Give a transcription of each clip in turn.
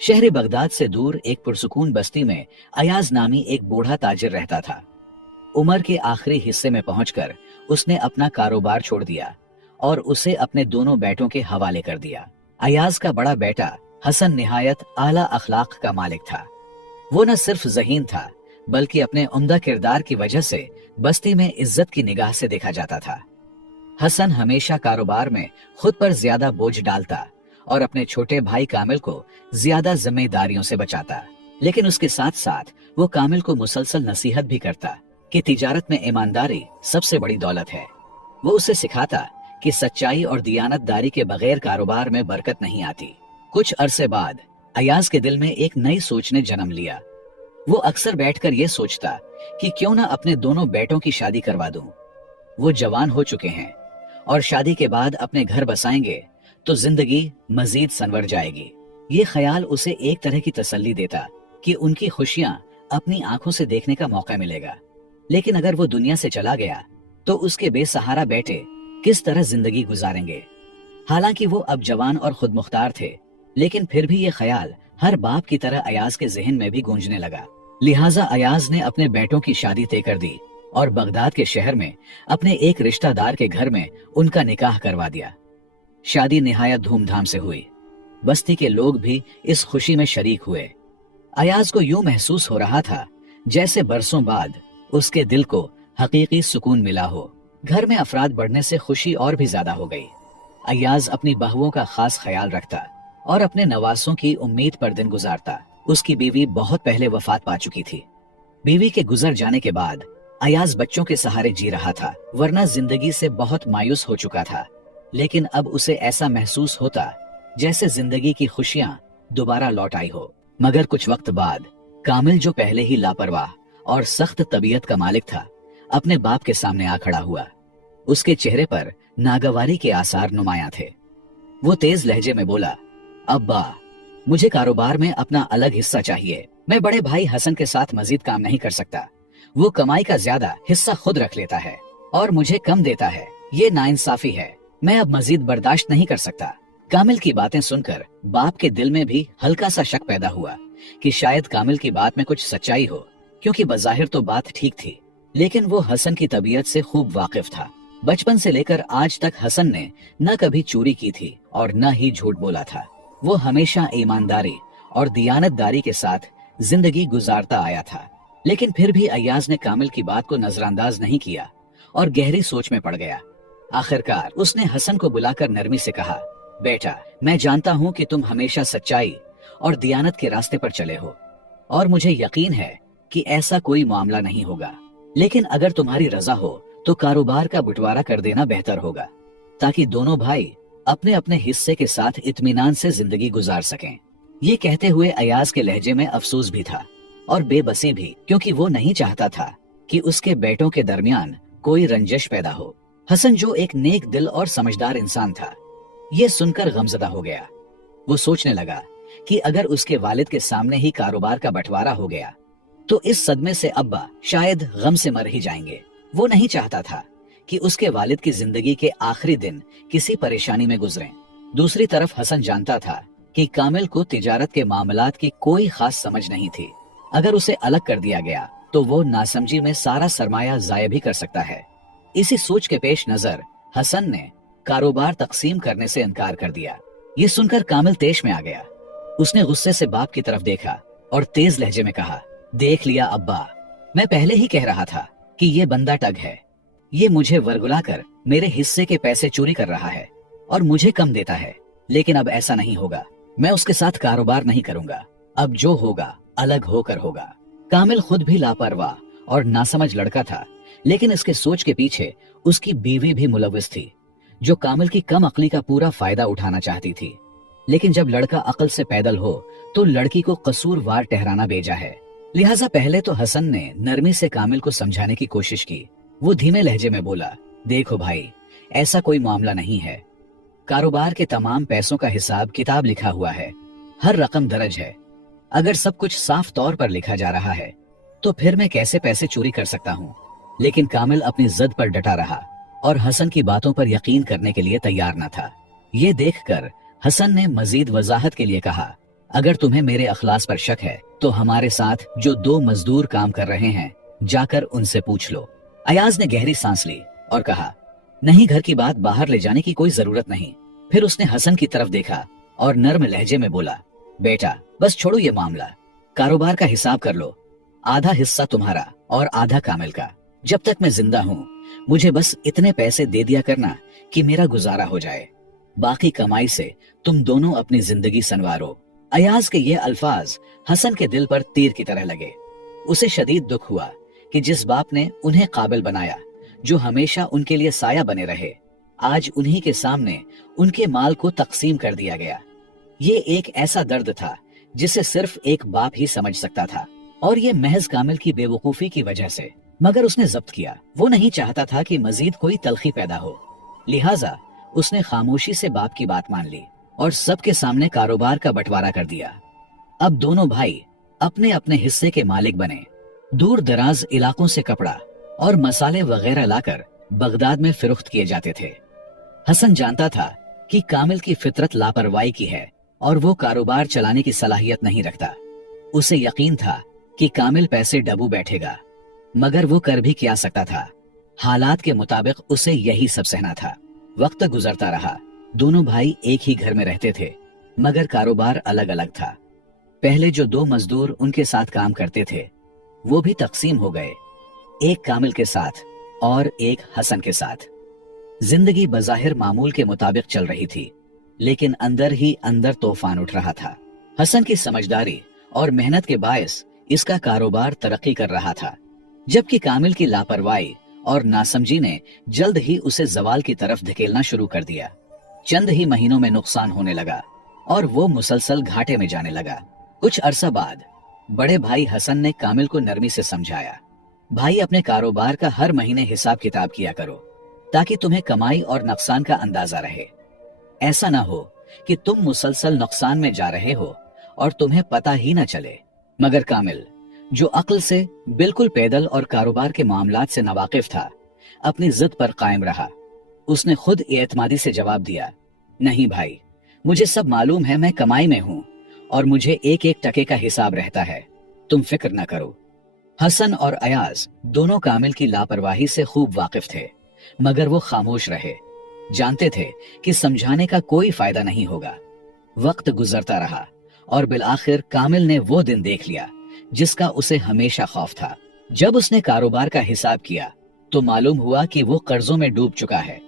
शहर बगदाद से दूर एक पुरसुकून बस्ती में अयाज नामी एक बूढ़ा ताजिर रहता था। उम्र के आखिरी हिस्से में पहुंचकर उसने अपना कारोबार छोड़ दिया और उसे अपने दोनों बेटों के हवाले कर दिया। अयाज का बड़ा बेटा हसन निहायत आला अखलाक का मालिक था। वो न सिर्फ ज़हीन था बल्कि अपने उम्दा किरदार की वजह से बस्ती में इज्जत की निगाह से देखा जाता था। हसन हमेशा कारोबार में खुद पर ज्यादा बोझ डालता और अपने छोटे भाई कामिल को ज्यादा जिम्मेदारियों से बचाता, लेकिन उसके साथ साथ वो कामिल को मुसलसल नसीहत भी करता कि तिजारत में ईमानदारी सबसे बड़ी दौलत है। वो उसे सिखाता कि सच्चाई और दियानतदारी के बगैर कारोबार में बरकत नहीं आती। कुछ अरसे बाद अयाज के दिल में एक नई सोच ने जन्म लिया। वो अक्सर बैठकर ये सोचता कि क्यों ना अपने दोनों बेटों की शादी करवा दूं। वो जवान हो चुके हैं और शादी के बाद अपने घर बसाएंगे तो जिंदगी मजीद संवर जाएगी। ये ख्याल उसे एक तरह की तसल्ली देता कि उनकी खुशियां अपनी आंखों से देखने का मौका मिलेगा, लेकिन अगर वो दुनिया से चला गया तो उसके बेसहारा बेटे किस तरह जिंदगी गुजारेंगे। हालांकि वो अब जवान और खुद मुख्तार थे, लेकिन फिर भी ये ख्याल हर बाप की तरह अयाज के जहन में भी गूंजने लगा। लिहाजा अयाज ने अपने बेटों की शादी तय कर दी और बगदाद के शहर में अपने एक रिश्तेदार के घर में उनका निकाह करवा दिया। शादी निहायत धूमधाम से हुई। बस्ती के लोग भी इस खुशी में शरीक हुए। अयाज को यूं महसूस हो रहा था जैसे बरसों बाद उसके दिल को हकीकी सुकून मिला हो। घर में अफराद बढ़ने से खुशी और भी ज्यादा हो गई। अयाज अपनी बहुओं का खास ख्याल रखता और अपने नवासों की उम्मीद पर दिन गुजारता। उसकी बीवी बहुत पहले वफात पा चुकी थी। बीवी के गुजर जाने के बाद अयाज बच्चों के सहारे जी रहा था, वरना जिंदगी से बहुत मायूस हो चुका था। लेकिन अब उसे ऐसा महसूस होता जैसे जिंदगी की खुशियां दोबारा लौट आई हो। मगर कुछ वक्त बाद कामिल, जो पहले ही लापरवाह और सख्त तबीयत का मालिक था, अपने बाप के सामने आ खड़ा हुआ। उसके चेहरे पर नागवारी के आसार नुमायां थे। वो तेज लहजे में बोला, अब्बा, मुझे कारोबार में अपना अलग हिस्सा चाहिए। मैं बड़े भाई हसन के साथ मजीद काम नहीं कर सकता। वो कमाई का ज्यादा हिस्सा खुद रख लेता है और मुझे कम देता है। ये नाइंसाफी है। मैं अब मजीद बर्दाश्त नहीं कर सकता। कामिल की बातें सुनकर बाप के दिल में भी हल्का सा शक पैदा हुआ कि शायद कामिल की बात में कुछ सच्चाई हो, क्योंकि बज़ाहिर तो बात ठीक थी, लेकिन वो हसन की तबीयत से खूब वाकिफ था। बचपन से लेकर आज तक हसन ने न कभी चोरी की थी और न ही झूठ बोला था। वो हमेशा ईमानदारी और दियानतदारी के साथ जिंदगी गुजारता आया था। लेकिन फिर भी अयाज ने कामिल की बात को नजरअंदाज नहीं किया और गहरी सोच में पड़ गया। आखिरकार उसने हसन को बुलाकर नरमी से कहा, बेटा, मैं जानता हूँ कि तुम हमेशा सच्चाई और दियानत के रास्ते पर चले हो और मुझे यकीन है कि ऐसा कोई मामला नहीं होगा, लेकिन अगर तुम्हारी रजा हो तो कारोबार का बंटवारा कर देना बेहतर होगा, ताकि दोनों भाई अपने अपने हिस्से के साथ इत्मीनान से जिंदगी गुजार सकें। ये कहते हुए अयाज के लहजे में अफसोस भी था और बेबसी भी, क्योंकि वो नहीं चाहता था कि उसके बेटों के दरमियान कोई रंजिश पैदा हो। हसन, जो एक नेक दिल और समझदार इंसान था, ये सुनकर गमजदा हो गया। वो सोचने लगा कि अगर उसके वालिद के सामने ही कारोबार का बंटवारा हो गया तो इस सदमे से अब्बा शायद गम से मर ही जाएंगे। वो नहीं चाहता था कि उसके वालिद की जिंदगी के आखिरी दिन किसी परेशानी में गुजरें। दूसरी तरफ हसन जानता था कि कामिल को तिजारत के मामलात की कोई खास समझ नहीं थी। अगर उसे अलग कर दिया गया तो वो नासमझी में सारा सरमाया जाया भी कर सकता है। इसी सोच के पेश नजर हसन ने कारोबार तकसीम करने से इनकार कर दिया। ये सुनकर कामिल तेश में आ गया। उसने गुस्से से बाप की तरफ देखा और तेज लहजे में कहा, देख लिया अब्बा, मैं पहले ही कह रहा था कि ये बंदा टग है। ये मुझे वरगुला कर मेरे हिस्से के पैसे चोरी कर रहा है और मुझे कम देता है। लेकिन अब ऐसा नहीं होगा। मैं उसके साथ कारोबार नहीं करूंगा। अब जो होगा अलग होकर होगा। कामिल खुद भी लापरवाह और नासमझ लड़का था, लेकिन इसके सोच के पीछे उसकी बीवी भी मुलव्विस थी, जो कामिल की कम अक्ली का पूरा फायदा उठाना चाहती थी। लेकिन जब लड़का अक्ल से पैदल हो तो लड़की को कसूरवार ठहराना बेजा है। लिहाजा पहले तो हसन ने नरमी से कामिल को समझाने की कोशिश की। वो धीमे लहजे में बोला, देखो भाई, ऐसा कोई मामला नहीं है। कारोबार के तमाम पैसों का हिसाब किताब लिखा हुआ है, हर रकम दर्ज है। अगर सब कुछ साफ तौर पर लिखा जा रहा है तो फिर मैं कैसे पैसे चोरी कर सकता हूँ। लेकिन कामिल अपनी जिद पर डटा रहा और हसन की बातों पर यकीन करने के लिए तैयार न था। ये देखकर हसन ने मजीद वजाहत के लिए कहा, अगर तुम्हें मेरे अखलास पर शक है तो हमारे साथ जो 2 मजदूर काम कर रहे हैं जाकर उनसे पूछ लो। अयाज ने गहरी सांस ली और कहा, नहीं, घर की बात बाहर ले जाने की कोई जरूरत नहीं। फिर उसने हसन की तरफ देखा और नर्म लहजे में बोला, बेटा बस छोड़ो ये मामला, कारोबार का हिसाब कर लो। आधा हिस्सा तुम्हारा और आधा कामिल का। जब तक मैं जिंदा हूँ मुझे बस इतने पैसे दे दिया करना कि मेरा गुजारा हो जाए। बाकी कमाई से तुम दोनों अपनी जिंदगी संवारो। अयाज के ये अल्फाज हसन के दिल पर तीर की तरह लगे। उसे शदीद दुख हुआ कि जिस बाप ने उन्हें काबिल बनाया, जो हमेशा उनके लिए साया बने रहे, आज उन्हीं के सामने उनके माल को तकसीम कर दिया गया। ये एक ऐसा दर्द था जिसे सिर्फ एक बाप ही समझ सकता था, और ये महज कामिल की बेवकूफी की वजह से। मगर उसने जब्त किया। वो नहीं चाहता था कि मजीद कोई तलखी पैदा हो, लिहाजा उसने खामोशी से बाप की बात मान ली और सबके सामने कारोबार का बंटवारा कर दिया। अब दोनों भाई अपने अपने हिस्से के मालिक बने। दूर दराज इलाकों से कपड़ा और मसाले वगैरह लाकर बगदाद में फिरोख्त किए जाते थे। हसन जानता था कि कामिल की फितरत लापरवाही की है और वो कारोबार चलाने की सलाहियत नहीं रखता। उसे यकीन था कि कामिल पैसे डबू बैठेगा, मगर वो कर भी क्या सकता था। हालात के मुताबिक उसे यही सब सहना था। वक्त गुजरता रहा। दोनों भाई एक ही घर में रहते थे, मगर कारोबार अलग अलग था। पहले जो 2 मजदूर उनके साथ काम करते थे वो भी तकसीम हो गए, एक कामिल के साथ और एक हसन के साथ। जिंदगी बज़ाहिर मामूल के मुताबिक चल रही थी, लेकिन अंदर ही अंदर तूफान उठ रहा था। हसन की समझदारी और मेहनत के बायस इसका कारोबार तरक्की कर रहा था, जबकि कामिल की लापरवाही और नासमझी ने जल्द ही उसे जवाल की तरफ धकेलना शुरू कर दिया। चंद ही महीनों में नुकसान होने लगा और वो मुसलसल घाटे में जाने लगा। कुछ अरसा बाद बड़े भाई हसन ने कामिल को नरमी से समझाया, भाई अपने कारोबार का हर महीने हिसाब किताब किया करो ताकि तुम्हें कमाई और नुकसान का अंदाजा रहे। ऐसा ना हो कि तुम मुसलसल नुकसान में जा रहे हो और तुम्हें पता ही ना चले। मगर कामिल, जो अक्ल से बिल्कुल पैदल और कारोबार के मामलात से नावाकिफ था, अपनी जिद पर कायम रहा। उसने खुद एतमादी से जवाब दिया, नहीं भाई, मुझे सब मालूम है, मैं कमाई में हूं और मुझे एक एक टके का हिसाब रहता है, तुम फिक्र न करो। हसन और अयाज दोनों कामिल की लापरवाही से खूब वाकिफ थे, मगर वो खामोश रहे। जानते थे कि समझाने का कोई फायदा नहीं होगा। वक्त गुजरता रहा और बिलाखिर कामिल ने वो दिन देख लिया जिसका उसे हमेशा खौफ था। जब उसने कारोबार का हिसाब किया तो मालूम हुआ कि वो कर्जों में डूब चुका है,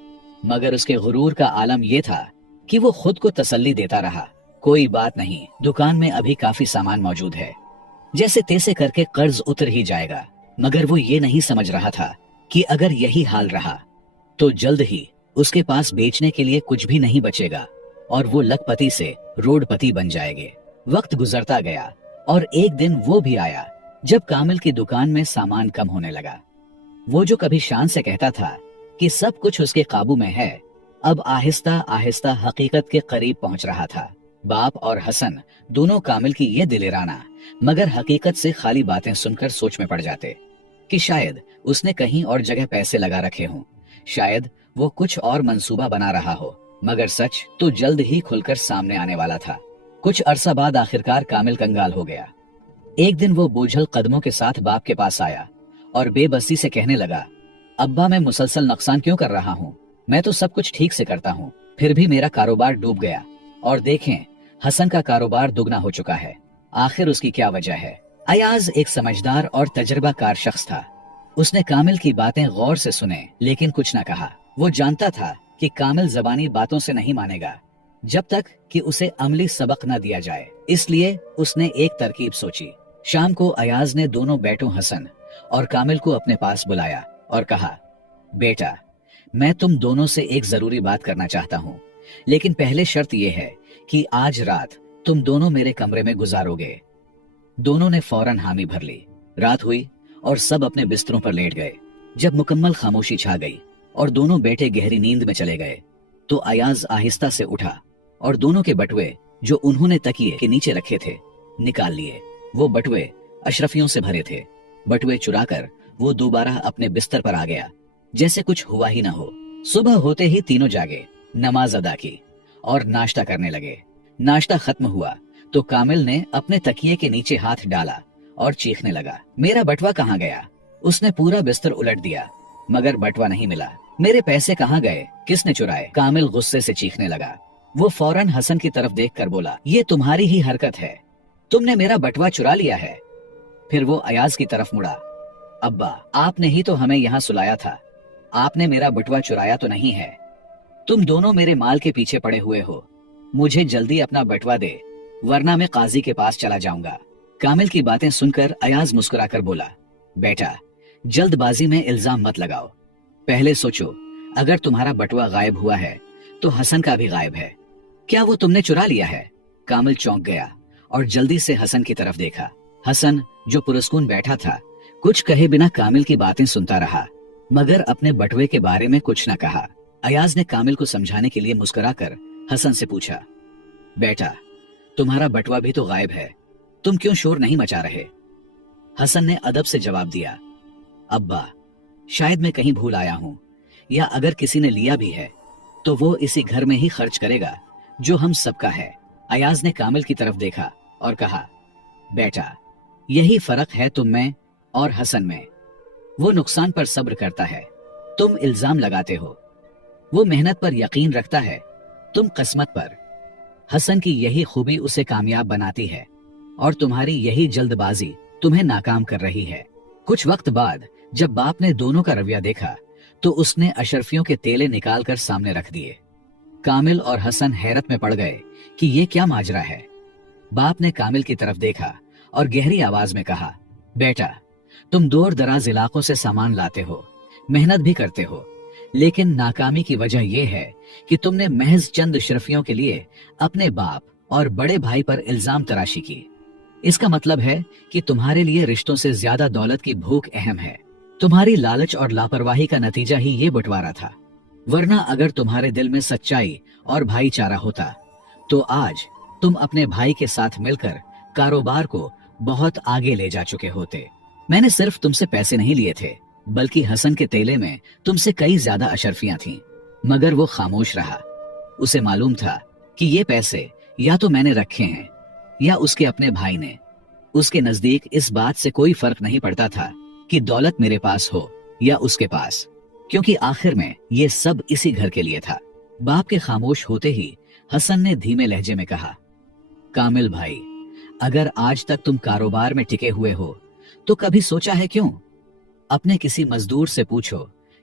मगर उसके गुरूर का आलम यह था कि वो खुद को तसल्ली देता रहा, कोई बात नहीं, दुकान में अभी काफी सामान मौजूद है, जैसे तैसे करके कर्ज उतर ही जाएगा। मगर वो ये नहीं समझ रहा था कि अगर यही हाल रहा तो जल्द ही उसके पास बेचने के लिए कुछ भी नहीं बचेगा और वो लखपति से रोडपति बन जाएंगे। वक्त गुजरता गया और एक दिन वो भी आया जब कामिल की दुकान में सामान कम होने लगा। वो जो कभी शान से कहता था कि सब कुछ उसके काबू में है, अब आहिस्ता आहिस्ता हकीकत के करीब पहुंच रहा था। बाप और हसन दोनों कामिल की ये दिलेराना मगर हकीकत से खाली बातें सुनकर सोच में पड़ जाते कि शायद उसने कहीं और जगह पैसे लगा रखे हों, शायद वो कुछ और मंसूबा बना रहा हो। मगर सच तो जल्द ही खुलकर सामने आने वाला था। कुछ अरसा बाद आखिरकार कामिल कंगाल हो गया। एक दिन वो बोझल कदमों के साथ बाप के पास आया और बेबसी से कहने लगा, अब्बा, मैं मुसलसल नुकसान क्यों कर रहा हूँ? मैं तो सब कुछ ठीक से करता हूँ, फिर भी मेरा कारोबार डूब गया। और देखें, हसन का कारोबार दुगना हो चुका है। आखिर उसकी क्या वजह है? अयाज एक समझदार और तजर्बाकार शख्स था। उसने कामिल की बातें गौर से सुने लेकिन कुछ न कहा। वो जानता था कि कामिल जबानी बातों से नहीं मानेगा जब तक कि उसे अमली सबक न दिया जाए। इसलिए उसने एक तरकीब सोची। शाम को अयाज ने दोनों बेटों हसन और कामिल को अपने पास बुलाया और कहा, बेटा, मैं तुम दोनों से एक जरूरी बात करना चाहता हूँ, लेकिन पहले शर्त यह है कि आज रात तुम दोनों मेरे कमरे में गुजारोगे। दोनों ने फौरन हामी भर ली। रात हुई और सब अपने बिस्तरों पर लेट गए। जब मुकम्मल खामोशी छा गई और दोनों बेटे गहरी नींद में चले गए तो अयाज आहिस्ता से उठा और दोनों के बटुए जो उन्होंने तकिए के नीचे रखे थे निकाल लिए। वो बटुए अशरफियों से भरे थे। बटुए चुराकर वो दोबारा अपने बिस्तर पर आ गया जैसे कुछ हुआ ही ना हो। सुबह होते ही तीनों जागे, नमाज अदा की और नाश्ता करने लगे। नाश्ता खत्म हुआ तो कामिल ने अपने तकिए के नीचे हाथ डाला और चीखने लगा, मेरा बटवा कहाँ गया? उसने पूरा बिस्तर उलट दिया मगर बटवा नहीं मिला। मेरे पैसे कहाँ गए? किसने चुराए? कामिल गुस्से से चीखने लगा। वो फौरन हसन की तरफ देखकर बोला, ये तुम्हारी ही हरकत है, तुमने मेरा बटवा चुरा लिया है। फिर वो अयाज की तरफ मुड़ा, अब्बा आपने ही तो हमें यहाँ सुलाया था, आपने मेरा बटवा चुराया तो नहीं है। तुम दोनों मेरे माल के पीछे पड़े हुए हो, मुझे जल्दी अपना बटवा दे वरना मैं काजी के पास चला जाऊंगा। कामिल की बातें सुनकर अयाज मुस्कुराकर बोला, बेटा जल्दबाजी में इल्जाम मत लगाओ, पहले सोचो अगर तुम्हारा बटवा गायब हुआ है तो हसन का भी गायब है, क्या वो तुमने चुरा लिया है? कामिल चौंक गया और जल्दी से हसन की तरफ देखा। हसन जो पुरस्कून बैठा था कुछ कहे बिना कामिल की बातें सुनता रहा मगर अपने बटवे के बारे में कुछ न कहा। अयाज ने कामिल को समझाने के लिए मुस्कुराकर हसन से पूछा, बेटा तुम्हारा बटवा भी तो गायब है, तुम क्यों शोर नहीं मचा रहे? हसन ने अदब से जवाब दिया, अब्बा शायद मैं कहीं भूल आया हूं, या अगर किसी ने लिया भी है तो वो इसी घर में ही खर्च करेगा जो हम सबका है। अयाज ने कामिल की तरफ देखा और कहा, बेटा यही फर्क है तुम में और हसन में, वो नुकसान पर सब्र करता है, तुम इल्जाम लगाते हो, वो मेहनत पर यकीन रखता है, तुम किस्मत पर। हसन की यही खूबी उसे कामयाब बनाती है और तुम्हारी यही जल्दबाजी तुम्हें नाकाम कर रही है। कुछ वक्त बाद जब बाप ने दोनों का रवैया देखा तो उसने अशरफियों के तेले निकालकर सामने रख दिए। कामिल और हसन हैरत में पड़ गए कि ये क्या माजरा है। बाप ने कामिल की तरफ देखा और गहरी आवाज में कहा, बेटा तुम दूर दराज इलाकों से सामान लाते हो, मेहनत भी करते हो, लेकिन नाकामी की वजह यह है कि तुमने महज चंद अशरफियों के लिए अपने बाप और बड़े भाई पर इल्जाम तराशी की। इसका मतलब है कि तुम्हारे लिए रिश्तों से ज्यादा दौलत की भूख अहम है। तुम्हारी लालच और लापरवाही का नतीजा ही ये बंटवारा था, वरना अगर तुम्हारे दिल में सच्चाई और भाईचारा होता तो आज तुम अपने भाई के साथ मिलकर कारोबार को बहुत आगे ले जा चुके होते। मैंने सिर्फ तुमसे पैसे नहीं लिए थे, बल्कि हसन के तेले में तुमसे कई ज्यादा अशरफियां थीं, मगर वो खामोश रहा। उसे मालूम था कि ये पैसे या तो मैंने रखे हैं या उसके अपने भाई ने। उसके नजदीक इस बात से कोई फर्क नहीं पड़ता था कि दौलत मेरे पास हो या उसके पास, क्योंकि आखिर में ये सब इसी घर के लिए था। बाप के खामोश होते ही हसन ने धीमे लहजे में कहा, कामिल भाई, अगर आज तक तुम कारोबार में टिके हुए हो तो कभी सोचा है क्यों? अपने किसी मजदूर से पूछो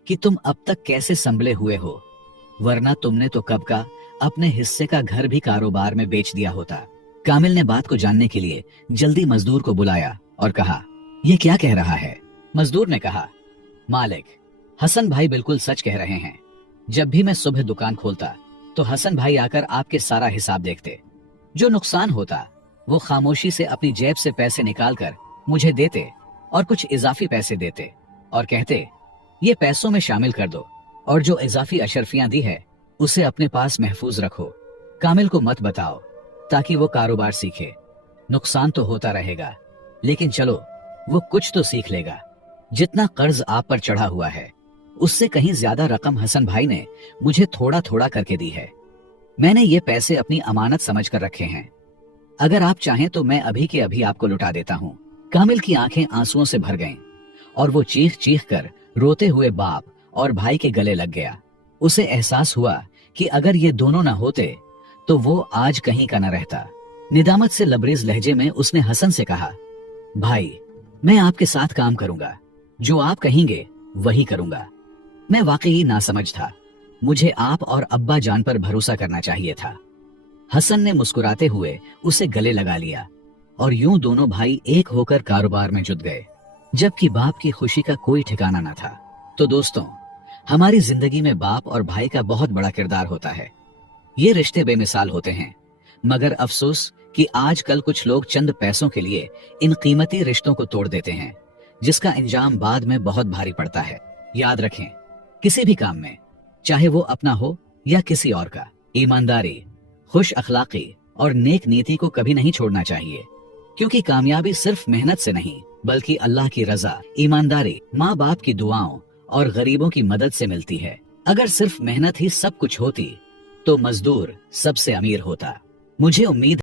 कि तुम अब तक कैसे संभले हुए हो, वरना तुमने तो कब का अपने हिस्से का घर भी कारोबार में बेच दिया होता। कामिल ने बात को जानने के लिए जल्दी मजदूर को बुलाया और कहा, ये क्या कह रहा है? मजदूर ने कहा, मालिक, हसन भाई बिल्कुल सच कह रहे हैं। जब भी मैं सुबह दुकान खोलता तो हसन भाई आकर आपके सारा हिसाब देखते। जो नुकसान होता वो खामोशी से अपनी जेब से पैसे निकालकर मुझे देते और कुछ इजाफी पैसे देते और कहते, ये पैसों में शामिल कर दो, और जो इजाफी अशरफियां दी है उसे अपने पास महफूज रखो। कामिल को मत बताओ ताकि वो कारोबार सीखे। नुकसान तो होता रहेगा, लेकिन चलो वो कुछ तो सीख लेगा। जितना कर्ज आप पर चढ़ा हुआ है उससे कहीं ज्यादा रकम हसन भाई ने मुझे थोड़ा थोड़ा करके दी है। मैंने ये पैसे अपनी अमानत समझ कर रखे हैं, अगर आप चाहें तो मैं अभी के अभी आपको लुटा देता हूँ। कामिल की आंखें आंसुओं से भर गईं और वो चीख चीख कर रोते हुए बाप और भाई के गले लग गया। उसे एहसास हुआ कि अगर ये दोनों न होते तो वो आज कहीं का न रहता। निदामत से लबरेज लहजे में उसने हसन से कहा, भाई, मैं आपके साथ काम करूंगा, जो आप कहेंगे वही करूंगा। मैं वाकई नासमझ था, मुझे आप और अब्बा जान पर भरोसा करना चाहिए था। हसन ने मुस्कुराते हुए उसे गले लगा लिया और यूं दोनों भाई एक होकर कारोबार में जुट गए, जबकि बाप की खुशी का कोई ठिकाना न था। तो दोस्तों, हमारी जिंदगी में बाप और भाई का बहुत बड़ा किरदार होता है। ये रिश्ते बेमिसाल होते हैं, मगर अफसोस कि आजकल कुछ लोग चंद पैसों के लिए इन कीमती रिश्तों को तोड़ देते हैं, जिसका अंजाम बाद में बहुत भारी पड़ता है। याद रखें, किसी भी काम में, चाहे वो अपना हो या किसी और का, ईमानदारी, खुश अखलाकी और नेक नीति को कभी नहीं छोड़ना चाहिए, क्योंकि कामयाबी सिर्फ मेहनत से नहीं बल्कि अल्लाह की रजा, ईमानदारी, माँ बाप की दुआओं और गरीबों की मदद से मिलती है। अगर सिर्फ मेहनत ही सब कुछ होती तो मजदूर सबसे अमीर होता। मुझे उम्मीद